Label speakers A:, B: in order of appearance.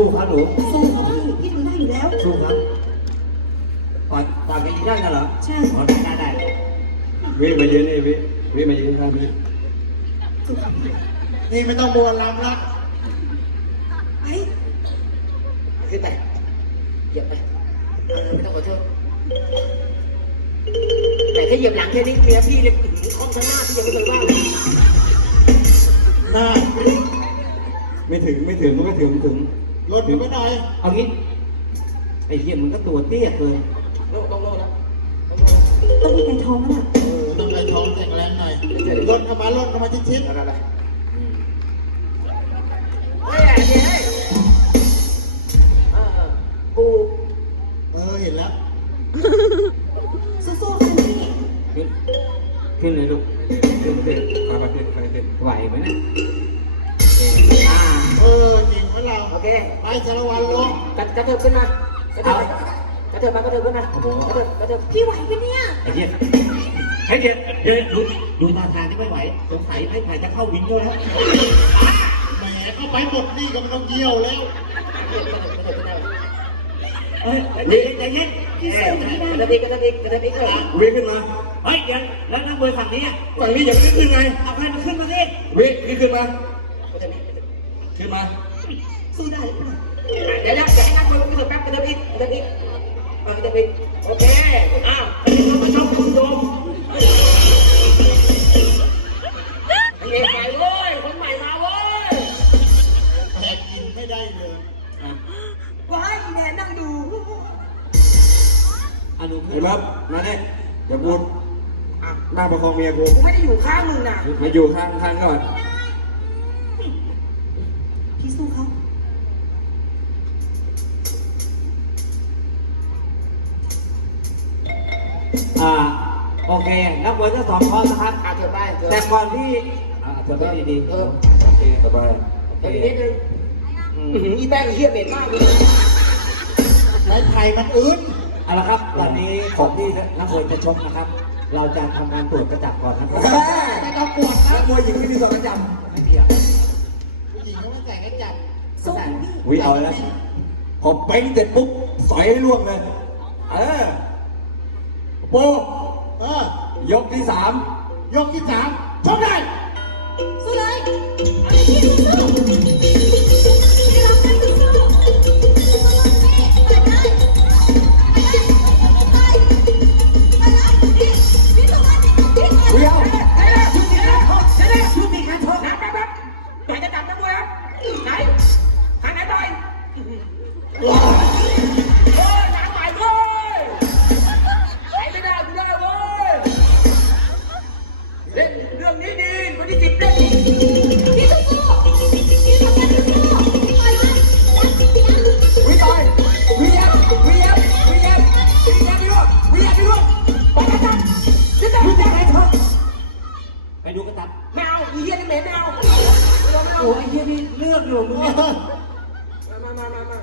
A: สู้ครับหนู
B: สู้ครับพี่ทำได้อยู่แล้ว
A: สู้ครับปอดปอดกินได้กันเหรอใช่ปอดกินได้
C: วิ่งมาเยอนนี่วิ่งวิ่งมาเยอนครับ
D: นี่ไม่ต้องบวนลำละ
B: ไอ้
A: ไอ้แต่เหยียบไปต้องขอโทษแต่ถ้าเหยียบหลังแค่นี้เคลียร์พี่เลยถึงคอมข้างหน้าที่ยังไม่เคยบ้า
D: หน้า
C: ไม่ถึงไม่ถึงมันก็ถึงถึง
D: ลดมือไปหน่อย
A: เอางี้ไอ้เหี้ยมึงก็ตัวเตี้ยเกิน
D: ต้องโลดแล้ว
B: ต้องมีไก่ท้องนะ
D: ต้องไก่ท้องแข่งแรงหน่อยลดเข้ามาลดเข้ามาชิ้ชิ้นอะไรอะไเฮ้ยเออกูเออเห็นแล้ว
B: สู้ๆขึ้น
A: ขึ้นเลยลูกขึ้นเต้นขึ้นเต้ไหวไหมเนีค
D: ไปจะระวัเนาะ
A: กระเทิบขึ้นมา กระเทิบกระเทิบมากระเทิบขึ้นมากระเทิบ
B: กระเทิบพี่ไหวปะเนี่
A: ยไอ้เหี้ยไอ้เหี้ยเดี๋ยดูดูทาทางที่ไม่ไหว สงสัยไอ้ไผ่จะเข้าวินด้วยนะ
D: แหมเข้าไปหมดนี่ก็มันต้องเยี่ยวแล้ว
A: เฮ้ยใจเย็นกระเด็นกระเด็นกระเด็นเวขึ้นมาเฮ้ยด็กแล้วนั่งเบอร์ฝั่งนี้
D: ฝั่งนี้อย่กขึ้นไง
A: เอาใครมาขึ้นมาสิ
C: เวขึ้นมา ขึ้นมา
B: สู้ได้หรือเปล่า
A: เดี๋ยวนะเดี๋ยวให้นักมวยคุณเถอแป๊บเดี๋ยวอีกเดี๋ยวอีกเดี๋ยวอีกโอเคอ้าว
D: มาชอบคุณดม
A: เห็นไห
C: มมาเนี่ยอย่าพูดนั่งประคองเมียกู
B: ไม่ได้อยู่ข้างมึงนะ
C: มาอยู่ข้างข้างก่อน
A: โอเคนักวอลทั้สองพร้อมนะครับจบไปแต่ก่อนที่
D: จบได้ดีๆโ
C: อเคจบไป
A: อีแป้งเฮี้ยเหม็นมากเลย
D: ใม้ไทยมันอื้น
A: เอาละครับตอนนี้ของที่นักบอลจะชกนะครับ เราจะทำการตรวจกระจับก่อนนะครับ
B: ไม่ต้องปวดนะนัก
A: บอหญิงไม่มีสองกระจับไม่เมีอ่ะ
B: ผู้หญิงต้องใส่กระจับสู้
C: วิเอาลนะพอเป็งเสร็จปุ๊บใส่ให้ล่วงเลยเออปูยกที่สามยกที่สามทุกท่าน
B: สุ
A: ดูกระตับไม่เอาไอ้เหี้ยนี่เหม็นไม่เอาโอ้ยไอ้เหี้ยนี่เลือกอยู่มึงมาม
D: ามามา